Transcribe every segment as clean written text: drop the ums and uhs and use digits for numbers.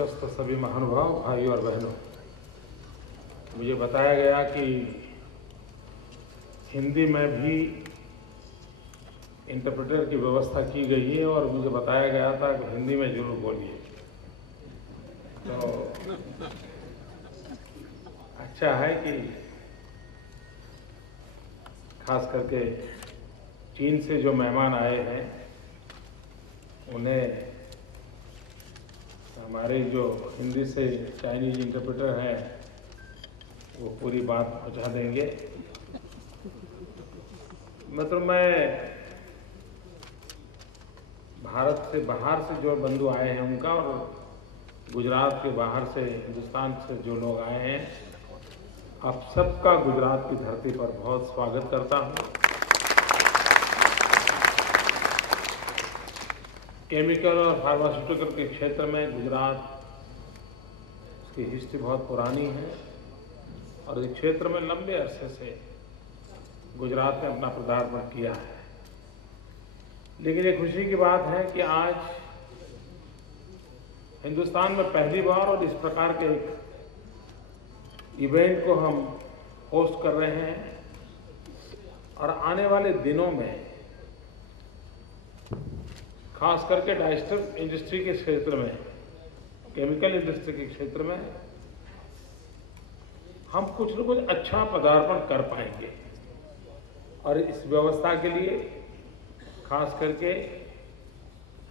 मंचस्थ सभी महानुभाव भाइयों और बहनों, मुझे बताया गया कि हिंदी में भी इंटरप्रेटर की व्यवस्था की गई है और मुझे बताया गया था कि हिंदी में जरूर बोलिए। तो अच्छा है कि खास करके चीन से जो मेहमान आए हैं उन्हें हमारे जो हिंदी से चाइनीज इंटरप्रेटर हैं वो पूरी बात पहुंचा देंगे। मतलब मैं भारत से बाहर से जो बंधु आए हैं उनका और गुजरात के बाहर से हिंदुस्तान से जो लोग आए हैं, आप सबका गुजरात की धरती पर बहुत स्वागत करता हूं। केमिकल और फार्मास्यूटिकल के क्षेत्र में गुजरात की हिस्ट्री बहुत पुरानी है और इस क्षेत्र में लंबे अरसे से गुजरात ने अपना पदार्पण किया है। लेकिन ये खुशी की बात है कि आज हिंदुस्तान में पहली बार और इस प्रकार के एक इवेंट को हम होस्ट कर रहे हैं और आने वाले दिनों में खास करके डाइस्टर इंडस्ट्री के क्षेत्र में, केमिकल इंडस्ट्री के क्षेत्र में हम कुछ न कुछ अच्छा पदार्पण कर पाएंगे। और इस व्यवस्था के लिए खास करके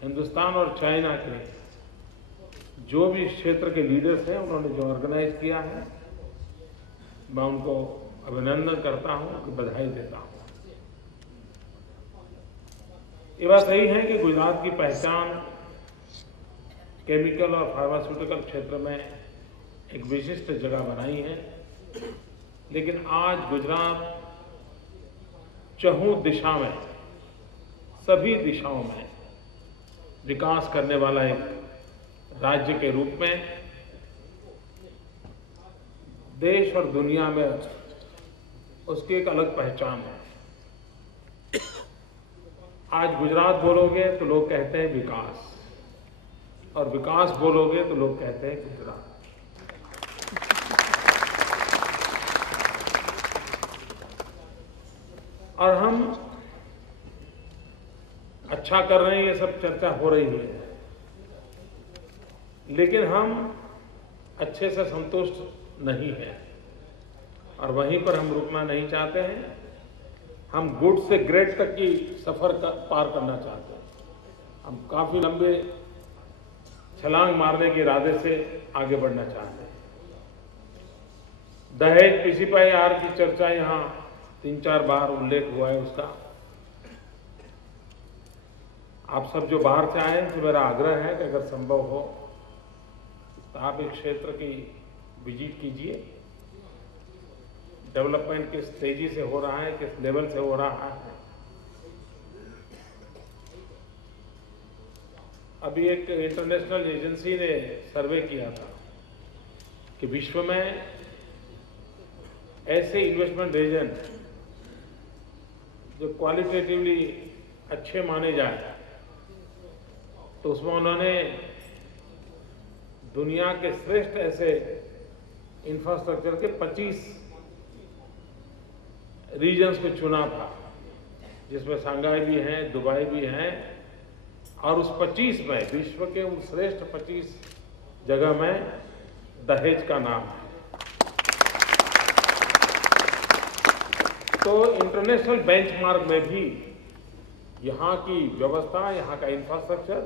हिंदुस्तान और चाइना के जो भी क्षेत्र के लीडर्स हैं उन्होंने जो ऑर्गेनाइज किया है, मैं उनको अभिनंदन करता हूं, बधाई देता हूं। ये बात सही है कि गुजरात की पहचान केमिकल और फार्मास्यूटिकल क्षेत्र में एक विशिष्ट जगह बनाई है, लेकिन आज गुजरात चहुं दिशा में, सभी दिशाओं में विकास करने वाला एक राज्य के रूप में देश और दुनिया में उसकी एक अलग पहचान है। आज गुजरात बोलोगे तो लोग कहते हैं विकास, और विकास बोलोगे तो लोग कहते हैं गुजरात। और हम अच्छा कर रहे हैं, ये सब चर्चा हो रही है, लेकिन हम अच्छे से संतुष्ट नहीं हैं और वहीं पर हम रुकना नहीं चाहते हैं। हम गुड से ग्रेट तक की सफर पार करना चाहते हैं। हम काफी लंबे छलांग मारने के इरादे से आगे बढ़ना चाहते हैं। दहेज पीसीपीआर की चर्चा यहाँ 3-4 बार उल्लेख हुआ है उसका। आप सब जो बाहर से आए हैं तो मेरा आग्रह है कि अगर संभव हो तो आप इस क्षेत्र की विजिट कीजिए। डेवलपमेंट किस तेजी से हो रहा है, किस लेवल से हो रहा है। अभी एक इंटरनेशनल एजेंसी ने सर्वे किया था कि विश्व में ऐसे इन्वेस्टमेंट रीजन जो क्वालिटेटिवली अच्छे माने जाए, तो उसमें उन्होंने दुनिया के श्रेष्ठ ऐसे इंफ्रास्ट्रक्चर के 25 रीजन्स को चुना था, जिसमें शंघाई भी है, दुबई भी है, और उस 25 में, विश्व के उन श्रेष्ठ 25 जगह में दहेज का नाम है। तो इंटरनेशनल बेंचमार्क में भी यहाँ की व्यवस्था, यहाँ का इंफ्रास्ट्रक्चर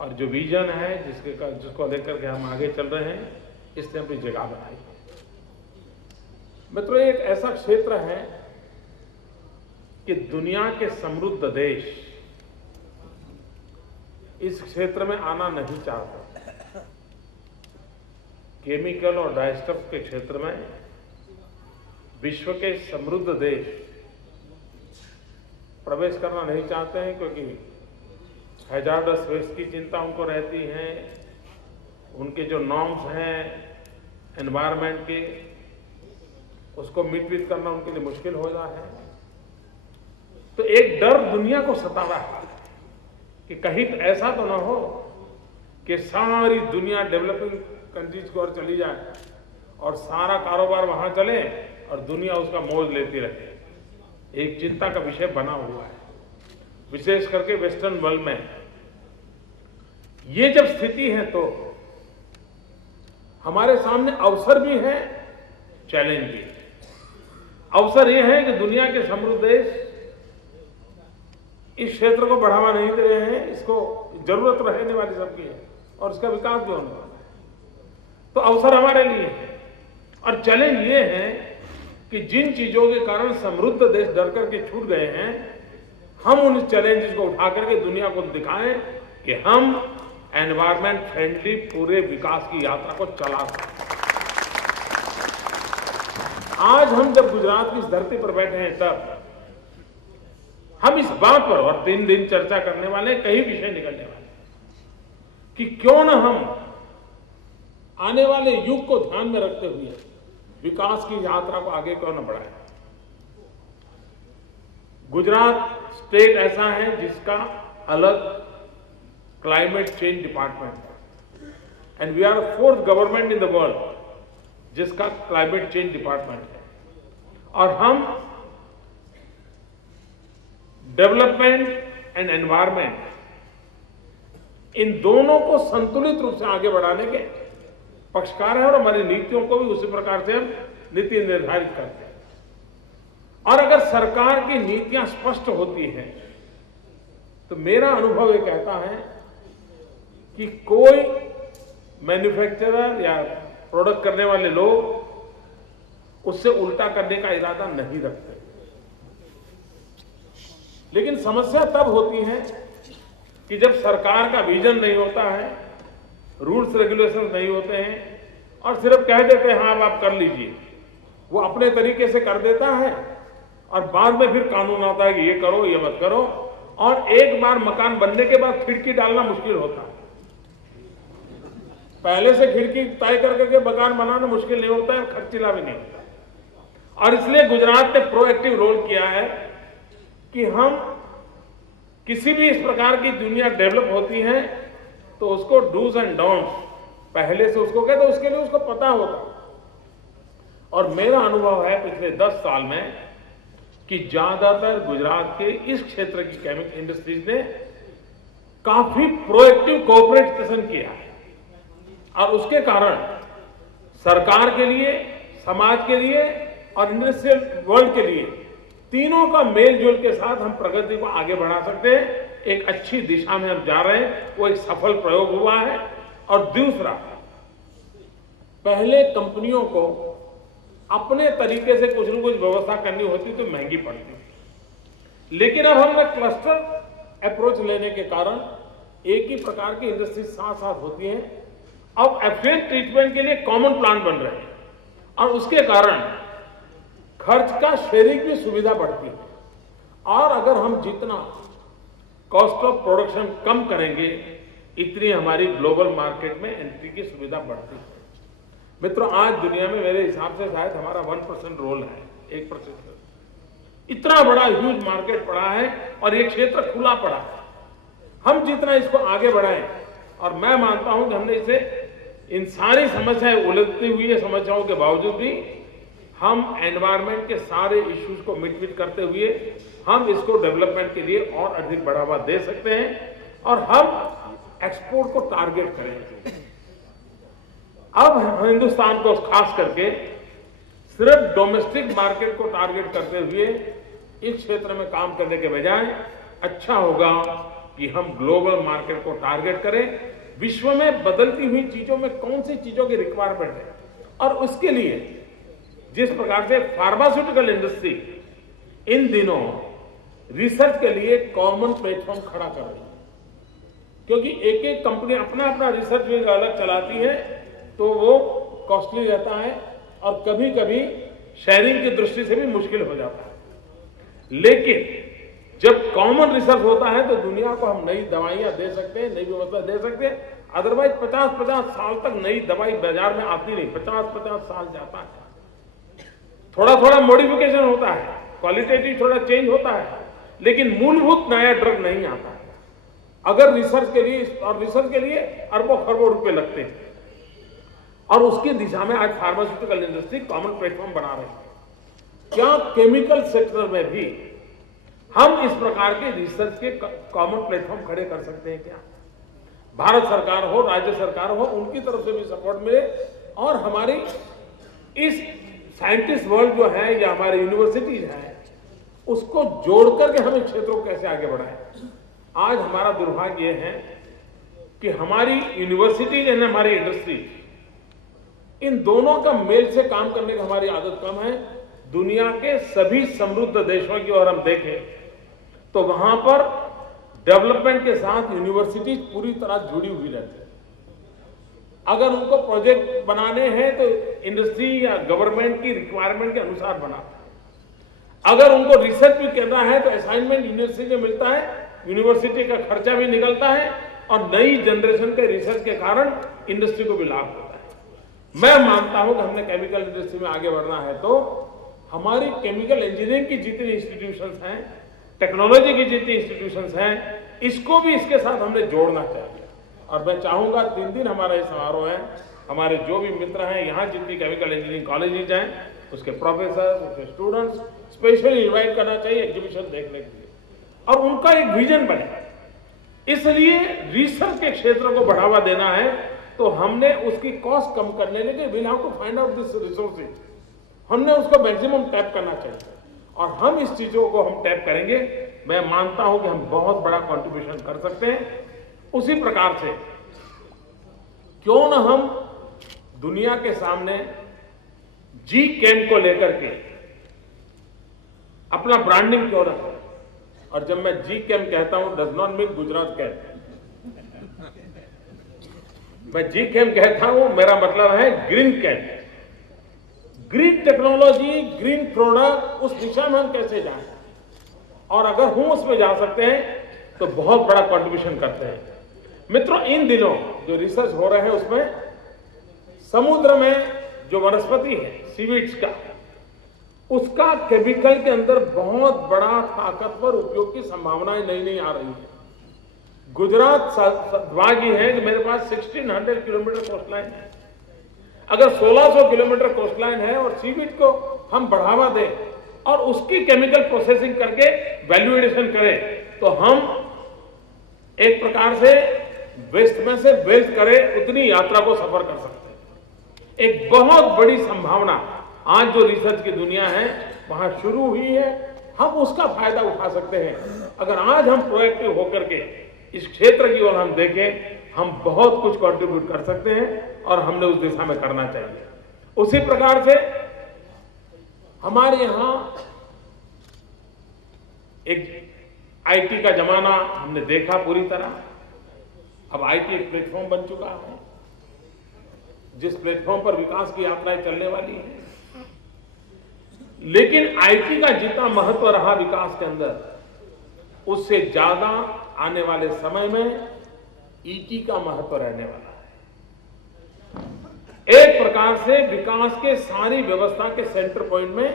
और जो विजन है जिसको लेकर के हम आगे चल रहे हैं, इसने अपनी जगह बनाई है। मित्रों, एक ऐसा क्षेत्र है कि दुनिया के समृद्ध देश इस क्षेत्र में आना नहीं चाहते। केमिकल और डाइस्टफ के क्षेत्र में विश्व के समृद्ध देश प्रवेश करना नहीं चाहते हैं, क्योंकि हैजार्डस वेस्ट की चिंता उनको रहती है। उनके जो नॉर्म्स हैं एनवायरनमेंट के, उसको मीट करना उनके लिए मुश्किल हो रहा है। तो एक डर दुनिया को सता रहा है कि कहीं ऐसा तो ना हो कि सारी दुनिया डेवलपिंग कंट्रीज की ओर चली जाए और सारा कारोबार वहां चले और दुनिया उसका मौज लेती रहे, एक चिंता का विषय बना हुआ है, विशेष करके वेस्टर्न वर्ल्ड में। ये जब स्थिति है तो हमारे सामने अवसर भी है, चैलेंज भी है। अवसर यह है कि दुनिया के समृद्ध देश इस क्षेत्र को बढ़ावा नहीं दे रहे हैं, इसको जरूरत रहने वाली सबकी है और इसका विकास भी होने वाला है, तो अवसर हमारे लिए है। और चैलेंज ये है कि जिन चीजों के कारण समृद्ध देश डर करके छूट गए हैं, हम उन चैलेंजेस को उठा करके दुनिया को दिखाएं कि हम एनवायरमेंट फ्रेंडली पूरे विकास की यात्रा को चला सकते हैं। आज हम जब गुजरात की इस धरती पर बैठे हैं तब हम इस बात पर और 3 दिन चर्चा करने वाले, कई विषय निकलने वाले कि क्यों न हम आने वाले युग को ध्यान में रखते हुए विकास की यात्रा को आगे क्यों न बढ़ाएं। गुजरात स्टेट ऐसा है जिसका अलग क्लाइमेट चेंज डिपार्टमेंट है and we are 4th government in the world जिसका क्लाइमेट चेंज डिपार्टमेंट है। और हम डेवलपमेंट एंड एनवायरमेंट, इन दोनों को संतुलित रूप से आगे बढ़ाने के पक्षकार हैं और हमारी नीतियों को भी उसी प्रकार से हम नीति निर्धारित करते हैं। और अगर सरकार की नीतियां स्पष्ट होती हैं तो मेरा अनुभव ये कहता है कि कोई मैन्युफैक्चरर या प्रोडक्ट करने वाले लोग उससे उल्टा करने का इरादा नहीं रखते। लेकिन समस्या तब होती है कि जब सरकार का विजन नहीं होता है, रूल्स रेगुलेशंस नहीं होते हैं और सिर्फ कह देते हैं हाँ अब आप कर लीजिए, वो अपने तरीके से कर देता है और बाद में फिर कानून आता है कि ये करो ये मत करो, और एक बार मकान बनने के बाद खिड़की डालना मुश्किल होता है। पहले से खिड़की तय करके मकान बनाना मुश्किल नहीं होता है, खर्चीला भी नहीं होता। और इसलिए गुजरात ने प्रोएक्टिव रोल किया है कि हम किसी भी इस प्रकार की दुनिया डेवलप होती है तो उसको डूज एंड डोंट्स पहले से उसको कहते, उसके लिए उसको पता होता। और मेरा अनुभव है पिछले 10 साल में कि ज्यादातर गुजरात के इस क्षेत्र की केमिकल इंडस्ट्रीज ने काफी प्रोएक्टिव कोऑपरेशन किया है और उसके कारण सरकार के लिए, समाज के लिए और इंडस्ट्रियल वर्ल्ड के लिए तीनों का मेलजोल के साथ हम प्रगति को आगे बढ़ा सकते हैं। एक अच्छी दिशा में हम जा रहे हैं, वो एक सफल प्रयोग हुआ है। और दूसरा, पहले कंपनियों को अपने तरीके से कुछ न कुछ व्यवस्था करनी होती तो महंगी पड़ती, लेकिन अब हमने क्लस्टर अप्रोच लेने के कारण एक ही प्रकार की इंडस्ट्री साथ साथ होती है। अब एफिशिएंट ट्रीटमेंट के लिए कॉमन प्लान बन रहे हैं और उसके कारण खर्च का शेयरिंग की सुविधा बढ़ती है। और अगर हम जितना कॉस्ट ऑफ प्रोडक्शन कम करेंगे इतनी हमारी ग्लोबल मार्केट में एंट्री की सुविधा बढ़ती है। मित्रों, आज दुनिया में मेरे हिसाब से शायद हमारा 1% रोल है, 1%। इतना बड़ा ह्यूज मार्केट पड़ा है और ये क्षेत्र खुला पड़ा है। हम जितना इसको आगे बढ़ाएं, और मैं मानता हूं कि हमने इसे इन सारी समस्याएं, उलझती हुई समस्याओं के बावजूद भी हम एनवायरमेंट के सारे इश्यूज को मिट करते हुए हम इसको डेवलपमेंट के लिए और अधिक बढ़ावा दे सकते हैं और हम एक्सपोर्ट को टारगेट करेंगे। अब हिंदुस्तान को खास करके सिर्फ डोमेस्टिक मार्केट को टारगेट करते हुए इस क्षेत्र में काम करने के बजाय अच्छा होगा कि हम ग्लोबल मार्केट को टारगेट करें। विश्व में बदलती हुई चीजों में कौन सी चीजों की रिक्वायरमेंट है और उसके लिए जिस प्रकार से फार्मास्यूटिकल इंडस्ट्री इन दिनों रिसर्च के लिए कॉमन प्लेटफॉर्म खड़ा कर रही है, क्योंकि एक एक कंपनी अपना अपना रिसर्च विंग अलग चलाती है तो वो कॉस्टली रहता है और कभी कभी शेयरिंग की दृष्टि से भी मुश्किल हो जाता है। लेकिन जब कॉमन रिसर्च होता है तो दुनिया को हम नई दवाइयां दे सकते हैं, नई व्यवस्था दे सकते हैं। अदरवाइज 50-50 साल तक नई दवाई बाजार में आती नहीं, 50-50 साल जाता है। थोड़ा थोड़ा मॉडिफिकेशन होता है, क्वालिटेटिव थोड़ा चेंज होता है, लेकिन मूलभूत नया ड्रग नहीं आता है। अगर रिसर्च के लिए अरबों खरबों रुपए लगते हैं, और उसकी दिशा में आज फार्मास्यूटिकल इंडस्ट्री कॉमन प्लेटफॉर्म बना रही है। क्या केमिकल सेक्टर में भी हम इस प्रकार के रिसर्च के कॉमन प्लेटफॉर्म खड़े कर सकते हैं? क्या भारत सरकार हो, राज्य सरकार हो, उनकी तरफ से भी सपोर्ट मिले और हमारी इस साइंटिस्ट वर्ल्ड जो है या हमारी यूनिवर्सिटीज है, उसको जोड़ करके हम इस क्षेत्रों को कैसे आगे बढ़ाएं। आज हमारा दुर्भाग्य यह है कि हमारी यूनिवर्सिटीज और हमारी इंडस्ट्री, इन दोनों का मेल से काम करने की हमारी आदत कम है। दुनिया के सभी समृद्ध देशों की ओर हम देखें तो वहां पर डेवलपमेंट के साथ यूनिवर्सिटीज पूरी तरह जुड़ी हुई रहती है। अगर उनको प्रोजेक्ट बनाने हैं तो इंडस्ट्री या गवर्नमेंट की रिक्वायरमेंट के अनुसार बनाते हैं। अगर उनको रिसर्च भी करना है तो असाइनमेंट यूनिवर्सिटी में मिलता है, यूनिवर्सिटी का खर्चा भी निकलता है और नई जनरेशन के रिसर्च के कारण इंडस्ट्री को भी लाभ होता है। मैं मानता हूं कि हमने केमिकल इंडस्ट्री में आगे बढ़ना है तो हमारी केमिकल इंजीनियरिंग की जितनी इंस्टीट्यूशंस हैं, टेक्नोलॉजी की जितनी इंस्टीट्यूशंस हैं, इसको भी इसके साथ हमने जोड़ना चाहिए। और मैं चाहूंगा 3 दिन हमारा ये समारोह है, हमारे जो भी मित्र हैं, यहाँ जितनी केमिकल इंजीनियरिंग कॉलेजेज हैं, उसके प्रोफेसर, उसके स्टूडेंट्स स्पेशली इन्वाइट करना चाहिए एग्जीबिशन देखने के लिए और उनका एक विजन बने। इसलिए रिसर्च के क्षेत्र को बढ़ावा देना है तो हमने उसकी कॉस्ट कम करने के लिए will have to find out this resources, हमने उसको मैक्सिमम टैप करना चाहिए और हम इस चीजों को हम टैप करेंगे। मैं मानता हूं कि हम बहुत बड़ा कंट्रीब्यूशन कर सकते हैं। उसी प्रकार से क्यों न हम दुनिया के सामने जी कैम को लेकर के अपना ब्रांडिंग क्यों रखें। और जब मैं जी कैम कहता हूं does not mean Gujarat cam, मैं जी कैम कहता हूं मेरा मतलब है green cam, green technology, green product, उस दिशा में हम कैसे जाएं। और अगर हम उसमें जा सकते हैं तो बहुत बड़ा कंट्रीब्यूशन करते हैं। मित्रों, इन दिनों जो रिसर्च हो रहे हैं उसमें समुद्र में जो वनस्पति है सीवीड्स का, उसका केमिकल के अंदर बहुत बड़ा ताकतवर उपयोग की संभावनाएं नई आ रही है। गुजरात सद्भागी है कि मेरे पास 1600 किलोमीटर कोस्ट लाइन है। अगर 1600 किलोमीटर कोस्ट लाइन है और सीवीड को हम बढ़ावा दें और उसकी केमिकल प्रोसेसिंग करके वैल्यू एडिशन करें तो हम एक प्रकार से वेस्ट में से वेल्थ करें, उतनी यात्रा को सफर कर सकते हैं। एक बहुत बड़ी संभावना आज जो रिसर्च की दुनिया है वहां शुरू हुई है, हम उसका फायदा उठा सकते हैं। अगर आज हम प्रोएक्टिव होकर के इस क्षेत्र की ओर हम देखें, हम बहुत कुछ कंट्रीब्यूट कर सकते हैं और हमने उस दिशा में करना चाहिए। उसी प्रकार से हमारे यहां एक आईटी का जमाना हमने देखा पूरी तरह। अब आईटी एक प्लेटफॉर्म बन चुका है जिस प्लेटफॉर्म पर विकास की यात्राएं चलने वाली है। लेकिन आईटी का जितना महत्व रहा विकास के अंदर, उससे ज्यादा आने वाले समय में ईटी का महत्व रहने वाला है। एक प्रकार से विकास के सारी व्यवस्था के सेंटर पॉइंट में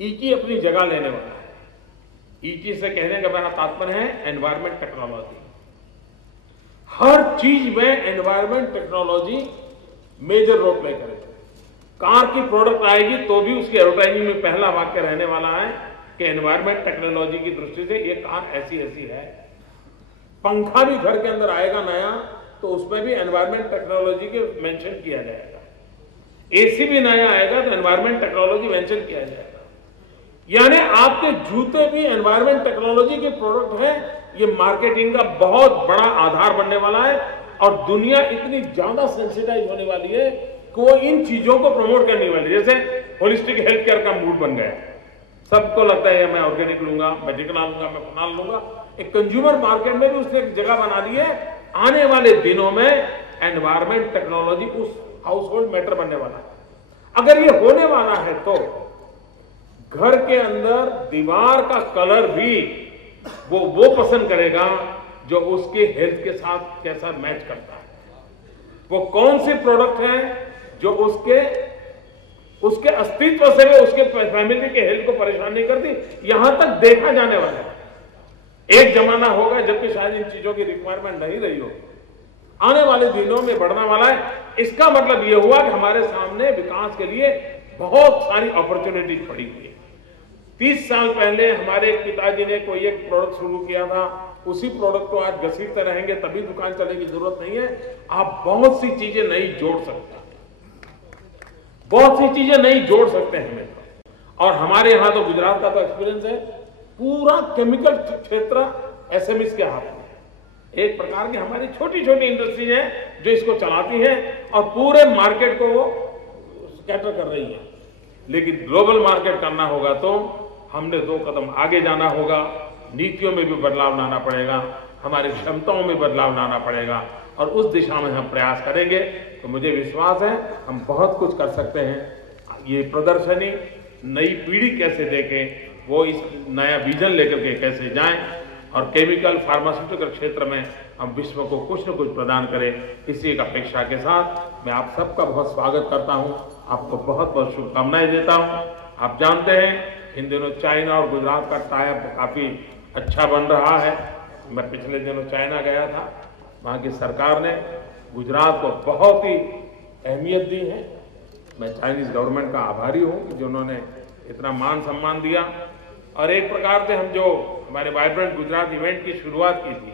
ईटी अपनी जगह लेने वाला है। ईटी से कहने का मेरा तात्पर्य है एनवायरमेंट टेक्नोलॉजी। हर चीज में environment technology major role play करेगी। कार की प्रोडक्ट आएगी तो भी उसकी एडवर्टाइजिंग में पहला वाक्य रहने वाला है कि एनवायरमेंट टेक्नोलॉजी की दृष्टि से ये कार ऐसी है। पंखा भी घर के अंदर आएगा नया तो उसमें भी एनवायरमेंट टेक्नोलॉजी के मेंशन किया जाएगा। एसी भी नया आएगा तो एनवायरमेंट टेक्नोलॉजी मेंशन किया जाएगा। यानी आपके जूते भी एनवायरमेंट टेक्नोलॉजी के प्रोडक्ट हैं। ये मार्केटिंग का बहुत बड़ा आधार बनने वाला है और दुनिया इतनी ज्यादा सेंसिटाइज होने वाली है कि वो इन चीजों को प्रमोट करने वाली है। जैसे होलिस्टिक हेल्थ केयर का मूड बन गया है, सबको लगता है मैं ऑर्गेनिक लूंगा, मैं टिकना लूंगा, मैं फनाल लूंगा। एक कंज्यूमर मार्केट में भी उसने एक जगह बना दी है। आने वाले दिनों में एनवायरमेंट टेक्नोलॉजी उस हाउस होल्ड मैटर बनने वाला है। अगर ये होने वाला है तो घर के अंदर दीवार का कलर भी वो पसंद करेगा जो उसके हेल्थ के साथ कैसा मैच करता है। वो कौन सी प्रोडक्ट है जो उसके अस्तित्व से भी उसके फैमिली के हेल्थ को परेशान नहीं करती, यहां तक देखा जाने वाला है। एक जमाना होगा जबकि शायद इन चीजों की रिक्वायरमेंट नहीं रही हो, आने वाले दिनों में बढ़ने वाला है। इसका मतलब यह हुआ कि हमारे सामने विकास के लिए बहुत सारी अपॉर्चुनिटीज पड़ी हुई है। 30 साल पहले हमारे पिताजी ने कोई एक प्रोडक्ट शुरू किया था, उसी प्रोडक्ट को आज घसीटते रहेंगे तभी दुकान चलेगी, जरूरत नहीं है। आप बहुत सी चीजें नई जोड़ सकते हैं, बहुत सी चीजें नई जोड़ सकते हैं हमें। और हमारे यहां तो गुजरात का तो एक्सपीरियंस है, पूरा केमिकल क्षेत्र एसएमईज के हाथ में। एक प्रकार की हमारी छोटी छोटी इंडस्ट्रीज हैं जो इसको चलाती हैं और पूरे मार्केट को वो कैटर कर रही है। लेकिन ग्लोबल मार्केट करना होगा तो हमने 2 कदम आगे जाना होगा, नीतियों में भी बदलाव लाना पड़ेगा, हमारी क्षमताओं में बदलाव लाना पड़ेगा और उस दिशा में हम प्रयास करेंगे तो मुझे विश्वास है हम बहुत कुछ कर सकते हैं। ये प्रदर्शनी नई पीढ़ी कैसे देखे, वो इस नया विजन लेकर के कैसे जाएं और केमिकल फार्मास्यूटिकल क्षेत्र में हम विश्व को कुछ न कुछ प्रदान करें, इसी एक अपेक्षा के साथ मैं आप सबका बहुत स्वागत करता हूं, आपको बहुत बहुत शुभकामनाएं देता हूं। आप जानते हैं इन दिनों चाइना और गुजरात का टाइप काफी अच्छा बन रहा है। मैं पिछले दिनों चाइना गया था, वहां की सरकार ने गुजरात को बहुत ही अहमियत दी है। मैं चाइनीज गवर्नमेंट का आभारी हूं कि जिन्होंने इतना मान सम्मान दिया। और एक प्रकार से हम जो हमारे वाइब्रेंट गुजरात इवेंट की शुरुआत की थी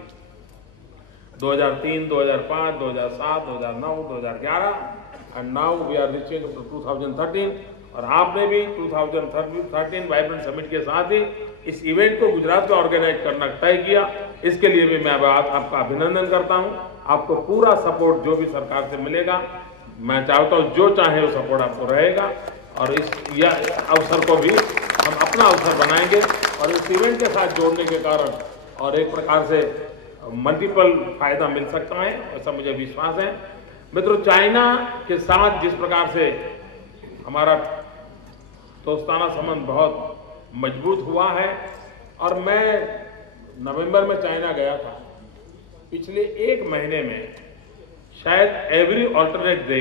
2003, 2005, 2007, 2009, 2011 and now we are reaching to 2013। और आपने भी 2013 वाइब्रेंट समिट के साथ ही इस इवेंट को गुजरात में ऑर्गेनाइज करना तय किया। इसके लिए भी मैं आपका अभिनंदन करता हूं। आपको पूरा सपोर्ट जो भी सरकार से मिलेगा, मैं चाहता हूं जो चाहे वो सपोर्ट आपको रहेगा और इस अवसर को भी हम अपना अवसर बनाएंगे और इस इवेंट के साथ जोड़ने के कारण और एक प्रकार से मल्टीपल फायदा मिल सकता है, ऐसा मुझे विश्वास है। मित्रों, चाइना के साथ जिस प्रकार से हमारा दोस्ताना संबंध बहुत मजबूत हुआ है और मैं नवंबर में चाइना गया था। पिछले 1 महीने में शायद एवरी ऑल्टरनेट डे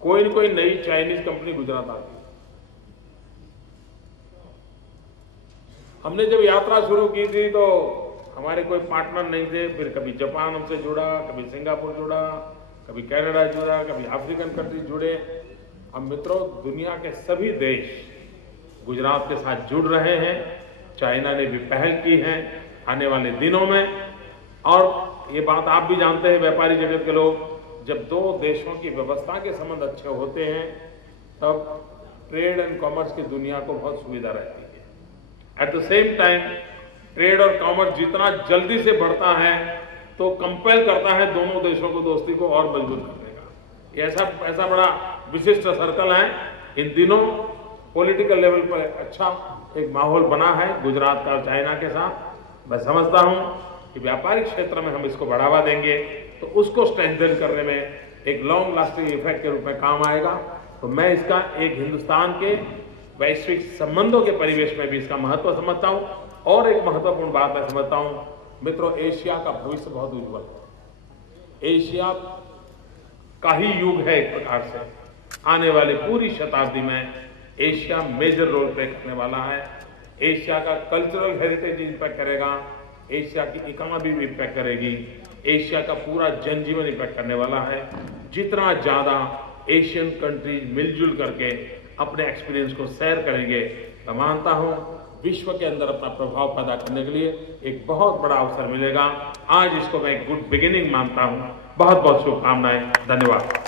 कोई न कोई नई चाइनीज कंपनी गुजरात आती। हमने जब यात्रा शुरू की थी तो हमारे कोई पार्टनर नहीं थे, फिर कभी जापान हमसे जुड़ा, कभी सिंगापुर जुड़ा, कभी कनाडा जुड़ा, कभी अफ्रीकन कंट्रीज जुड़े। अब मित्रों, दुनिया के सभी देश गुजरात के साथ जुड़ रहे हैं। चाइना ने भी पहल की है आने वाले दिनों में। और ये बात आप भी जानते हैं, व्यापारी जगत के लोग, जब 2 देशों की व्यवस्था के संबंध अच्छे होते हैं तब ट्रेड एंड कॉमर्स की दुनिया को बहुत सुविधा रहती है। At the same time trade और कॉमर्स जितना जल्दी से बढ़ता है तो कंपेल करता है दोनों देशों को दोस्ती को और मजबूत करने का। ये ऐसा बड़ा विशिष्ट सर्कल है। इन दिनों पॉलिटिकल लेवल पर अच्छा एक माहौल बना है गुजरात का और चाइना के साथ। मैं समझता हूं कि व्यापारिक क्षेत्र में हम इसको बढ़ावा देंगे तो उसको स्ट्रेंथन करने में एक लॉन्ग लास्टिंग इफेक्ट के रूप में काम आएगा। तो मैं इसका एक हिंदुस्तान के वैश्विक संबंधों के परिवेश में भी इसका महत्व समझता हूं। और एक महत्वपूर्ण बात मैं समझता हूं, मित्रों, एशिया का भविष्य बहुत उज्जवल है। एशिया का ही युग है एक प्रकार से। आने वाली पूरी शताब्दी में एशिया मेजर रोल प्ले करने वाला है। एशिया का कल्चरल हेरिटेज इंपैक्ट करेगा, एशिया की इकोनॉमी भी इंपैक्ट करेगी, एशिया का पूरा जनजीवन इंपैक्ट करने वाला है। जितना ज्यादा एशियन कंट्रीज मिलजुल करके अपने एक्सपीरियंस को शेयर करेंगे, मैं मानता हूं विश्व के अंदर अपना प्रभाव पैदा करने के लिए एक बहुत बड़ा अवसर मिलेगा। आज इसको मैं एक गुड बिगिनिंग मानता हूं। बहुत बहुत शुभकामनाएं। धन्यवाद।